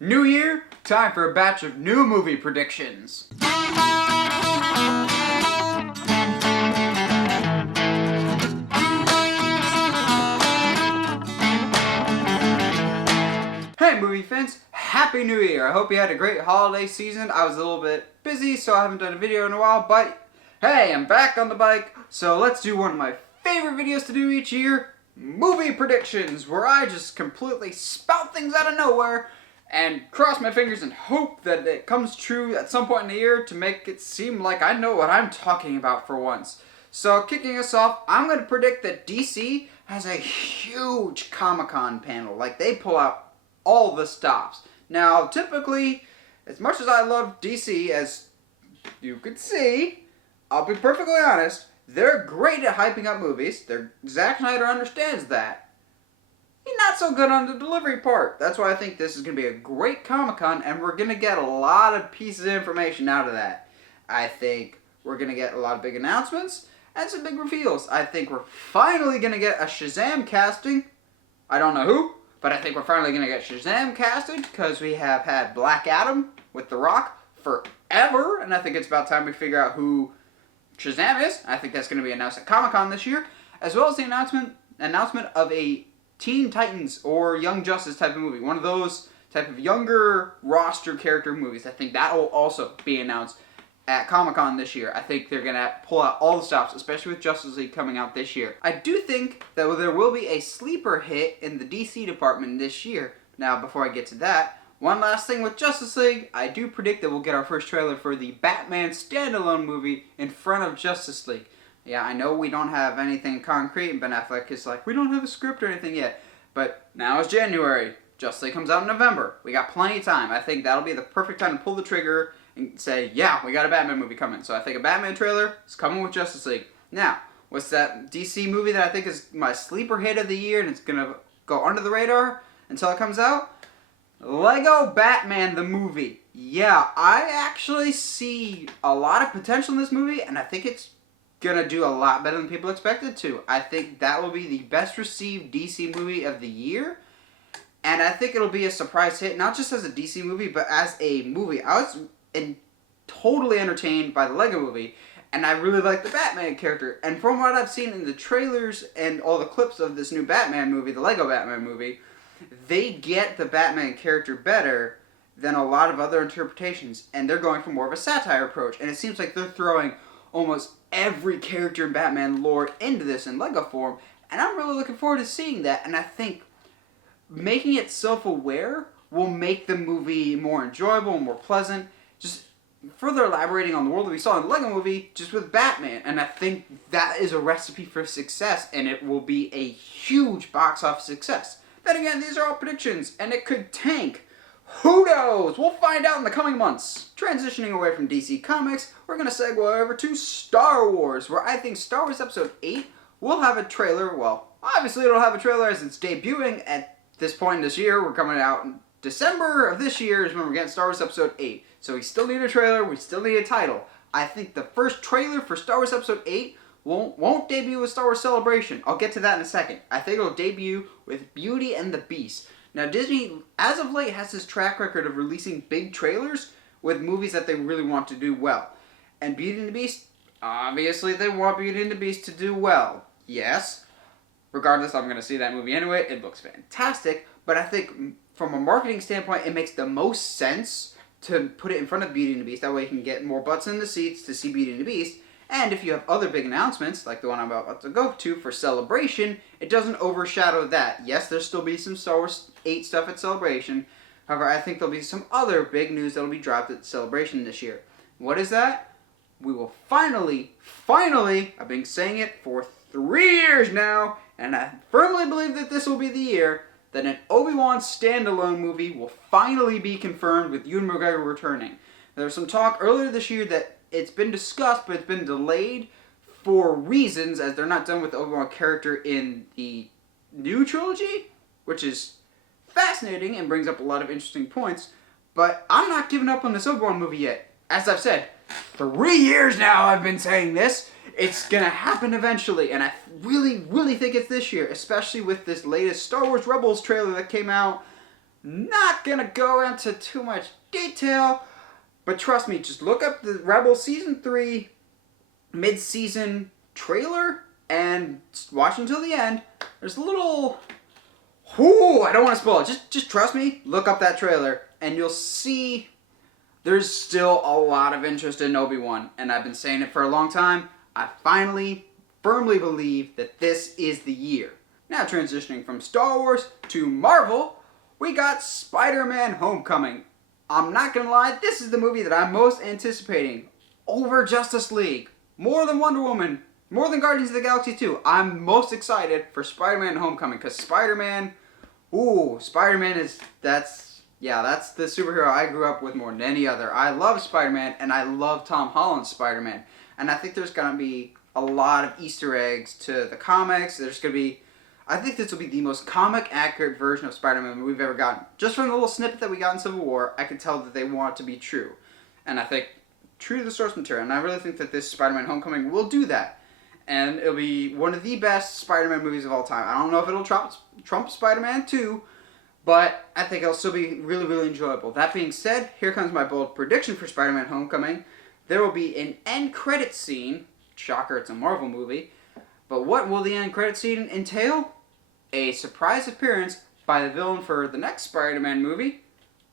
New year, time for a batch of new movie predictions. Hey movie fans, Happy New Year! I hope you had a great holiday season. I was a little bit busy, so I haven't done a video in a while, but hey, I'm back on the bike, so let's do one of my favorite videos to do each year, movie predictions, where I just completely spout things out of nowhere and cross my fingers and hope that it comes true at some point in the year to make it seem like I know what I'm talking about for once. So kicking us off, I'm going to predict that DC has a huge Comic-Con panel. Like, they pull out all the stops. Now, typically, as much as I love DC, as you could see, I'll be perfectly honest, they're great at hyping up movies. Zack Snyder understands that. He's not so good on the delivery part. That's why I think this is going to be a great Comic-Con, and we're going to get a lot of pieces of information out of that. I think we're going to get a lot of big announcements and some big reveals. I think we're finally going to get a Shazam casting. I don't know who, but I think we're finally going to get Shazam casted because we have had Black Adam with The Rock forever, and I think it's about time we figure out who Shazam is. I think that's going to be announced at Comic-Con this year, as well as the announcement of a Teen Titans or Young Justice type of movie. One of those type of younger roster character movies. I think that will also be announced at Comic-Con this year. I think they're going to pull out all the stops, especially with Justice League coming out this year. I do think that there will be a sleeper hit in the DC department this year. Now, before I get to that, one last thing with Justice League, I do predict that we'll get our first trailer for the Batman standalone movie in front of Justice League. Yeah, I know we don't have anything concrete, and Ben Affleck is like, we don't have a script or anything yet. But now it's January. Justice League comes out in November. We got plenty of time. I think that'll be the perfect time to pull the trigger and say, yeah, we got a Batman movie coming. So I think a Batman trailer is coming with Justice League. Now, what's that DC movie that I think is my sleeper hit of the year and it's going to go under the radar until it comes out? Lego Batman the movie. Yeah, I actually see a lot of potential in this movie, and I think it's gonna do a lot better than people expected to. I think that will be the best received DC movie of the year, and I think it'll be a surprise hit, not just as a DC movie, but as a movie. I was totally entertained by the Lego movie, and I really like the Batman character, and from what I've seen in the trailers and all the clips of this new Batman movie, the Lego Batman movie, they get the Batman character better than a lot of other interpretations, and they're going for more of a satire approach, and it seems like they're throwing almost every character in Batman lore into this in Lego form, and I'm really looking forward to seeing that, and I think making it self-aware will make the movie more enjoyable and more pleasant, just further elaborating on the world that we saw in the Lego movie, just with Batman, and I think that is a recipe for success, and it will be a huge box office success. Then again, these are all predictions, and it could tank. Who knows? We'll find out in the coming months. Transitioning away from DC Comics, we're going to segue over to Star Wars, where I think Star Wars Episode 8 will have a trailer. Well, obviously it'll have a trailer as it's debuting at this point this year. We're coming out in December of this year is when we're getting Star Wars Episode 8. So we still need a trailer, we still need a title. I think the first trailer for Star Wars Episode 8 won't debut with Star Wars Celebration. I'll get to that in a second. I think it'll debut with Beauty and the Beast. Now, Disney, as of late, has this track record of releasing big trailers with movies that they really want to do well. And Beauty and the Beast, obviously they want Beauty and the Beast to do well. Yes. Regardless, I'm going to see that movie anyway. It looks fantastic. But I think from a marketing standpoint, it makes the most sense to put it in front of Beauty and the Beast. That way you can get more butts in the seats to see Beauty and the Beast. And if you have other big announcements, like the one I'm about to go to for Celebration, it doesn't overshadow that. Yes, there'll still be some Star Wars 8 stuff at Celebration. However, I think there'll be some other big news that'll be dropped at Celebration this year. What is that? We will finally, I've been saying it for 3 years now, and I firmly believe that this will be the year that an Obi-Wan standalone movie will finally be confirmed with Ewan McGregor returning. There was some talk earlier this year that it's been discussed, but it's been delayed for reasons, as they're not done with the Obi-Wan character in the new trilogy, which is fascinating and brings up a lot of interesting points. But I'm not giving up on this Obi-Wan movie yet. As I've said, 3 years now I've been saying this. It's gonna happen eventually, and I really think it's this year, especially with this latest Star Wars Rebels trailer that came out Not gonna go into too much detail, but trust me, just look up the Rebel Season 3 mid-season trailer and watch until the end. There's a little... Whoo! I don't want to spoil it. Just trust me, look up that trailer, and you'll see there's still a lot of interest in Obi-Wan. And I've been saying it for a long time. I finally, firmly believe that this is the year. Now transitioning from Star Wars to Marvel, we got Spider-Man Homecoming. I'm not gonna lie, this is the movie that I'm most anticipating over Justice League. More than Wonder Woman, more than Guardians of the Galaxy 2. I'm most excited for Spider-Man Homecoming because Spider-Man is, that's the superhero I grew up with more than any other. I love Spider-Man and I love Tom Holland's Spider-Man. And I think there's gonna be a lot of Easter eggs to the comics. I think this will be the most comic accurate version of Spider-Man we've ever gotten. Just from the little snippet that we got in Civil War, I could tell that they want it to be true. And I think true to the source material. And I really think that this Spider-Man Homecoming will do that. And it'll be one of the best Spider-Man movies of all time. I don't know if it'll trump Spider-Man 2, but I think it'll still be really, really enjoyable. That being said, here comes my bold prediction for Spider-Man Homecoming. There will be an end credit scene. Shocker, it's a Marvel movie. But what will the end credit scene entail? A surprise appearance by the villain for the next Spider-Man movie,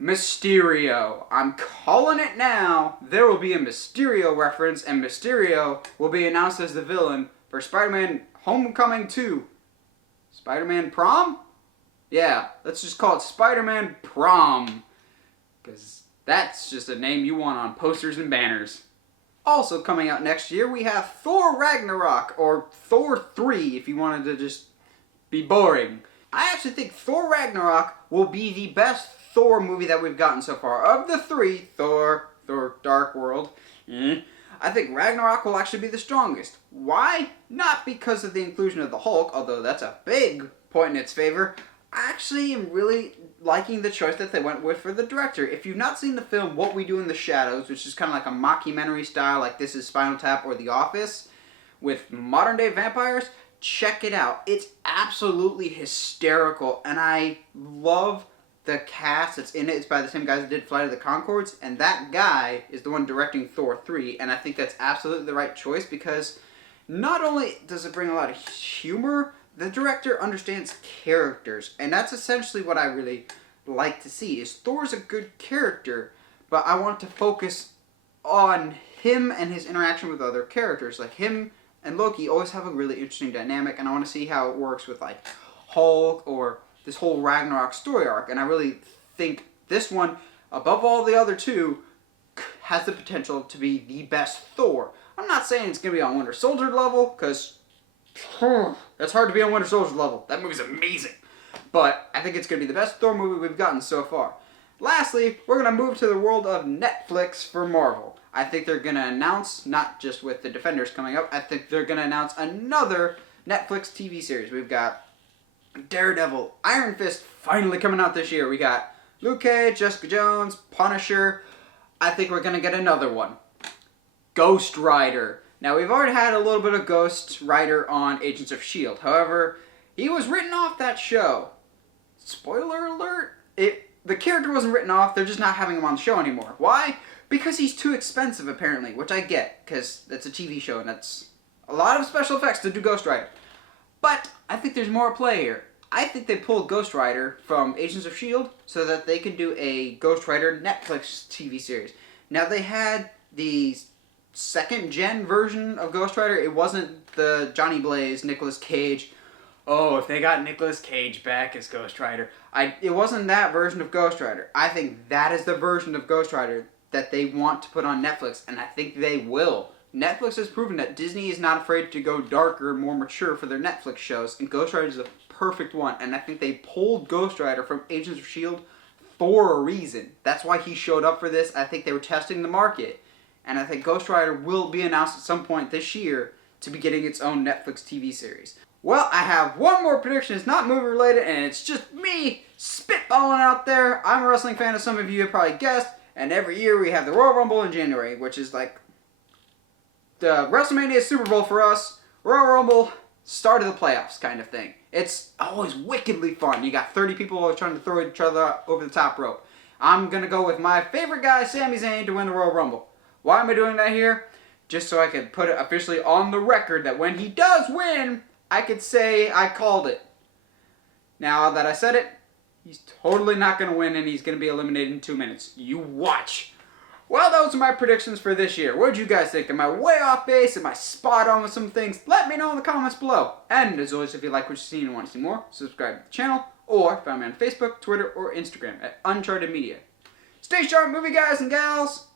Mysterio. I'm calling it now. There will be a Mysterio reference, and Mysterio will be announced as the villain for Spider-Man Homecoming 2. Spider-Man Prom? Yeah, let's just call it Spider-Man Prom. Because that's just a name you want on posters and banners. Also coming out next year, we have Thor Ragnarok, or Thor 3 if you wanted to just be boring. I actually think Thor Ragnarok will be the best Thor movie that we've gotten so far. Of the three, Thor Dark World, I think Ragnarok will actually be the strongest. Why? Not because of the inclusion of the Hulk, although that's a big point in its favor. I actually am really liking the choice that they went with for the director. If you've not seen the film What We Do in the Shadows, which is kind of like a mockumentary style, like This Is Spinal Tap or The Office, with modern day vampires, check it out. It's absolutely hysterical, and I love the cast that's in it. It's by the same guys that did Flight of the Conchords, and that guy is the one directing Thor 3, and I think that's absolutely the right choice because not only does it bring a lot of humor, the director understands characters, and that's essentially what I really like to see, is Thor's a good character, but I want to focus on him and his interaction with other characters. Like him and Loki always have a really interesting dynamic, and I want to see how it works with like Hulk or this whole Ragnarok story arc, and I really think this one, above all the other two, has the potential to be the best Thor. I'm not saying it's going to be on Winter Soldier level, because that's hard to be on Winter Soldier level. That movie's amazing. But I think it's going to be the best Thor movie we've gotten so far. Lastly, we're going to move to the world of Netflix for Marvel. I think they're going to announce, not just with the Defenders coming up, I think they're going to announce another Netflix TV series. We've got Daredevil, Iron Fist finally coming out this year. We got Luke Cage, Jessica Jones, Punisher. I think we're going to get another one. Ghost Rider. Now, we've already had a little bit of Ghost Rider on Agents of S.H.I.E.L.D. However, he was written off that show. Spoiler alert. The character wasn't written off. They're just not having him on the show anymore. Why? Because he's too expensive, apparently, which I get, because it's a TV show, and that's a lot of special effects to do Ghost Rider. But I think there's more at play here. I think they pulled Ghost Rider from Agents of S.H.I.E.L.D. so that they could do a Ghost Rider Netflix TV series. Now, they had the second-gen version of Ghost Rider. It wasn't the Johnny Blaze, Nicolas Cage. Oh, if they got Nicolas Cage back as Ghost Rider. It wasn't that version of Ghost Rider. I think that is the version of Ghost Rider that they want to put on Netflix, and I think they will. Netflix has proven that Disney is not afraid to go darker, more mature for their Netflix shows, and Ghost Rider is a perfect one. And I think they pulled Ghost Rider from Agents of S.H.I.E.L.D. for a reason. That's why he showed up for this. I think they were testing the market. And I think Ghost Rider will be announced at some point this year to be getting its own Netflix TV series. Well, I have one more prediction. It's not movie related, and it's just me spitballing out there. I'm a wrestling fan, as some of you have probably guessed. And every year we have the Royal Rumble in January, which is like the WrestleMania Super Bowl for us. Royal Rumble start of the playoffs kind of thing. It's always wickedly fun. You got 30 people trying to throw each other over the top rope. I'm going to go with my favorite guy, Sami Zayn, to win the Royal Rumble. Why am I doing that here? Just so I can put it officially on the record that when he does win, I could say I called it. Now that I said it, he's totally not going to win and he's going to be eliminated in 2 minutes. You watch. Well, those are my predictions for this year. What did you guys think? Am I way off base? Am I spot on with some things? Let me know in the comments below. And as always, if you like what you're seeing and want to see more, subscribe to the channel or find me on Facebook, Twitter, or Instagram at Uncharted Media. Stay sharp, movie guys and gals.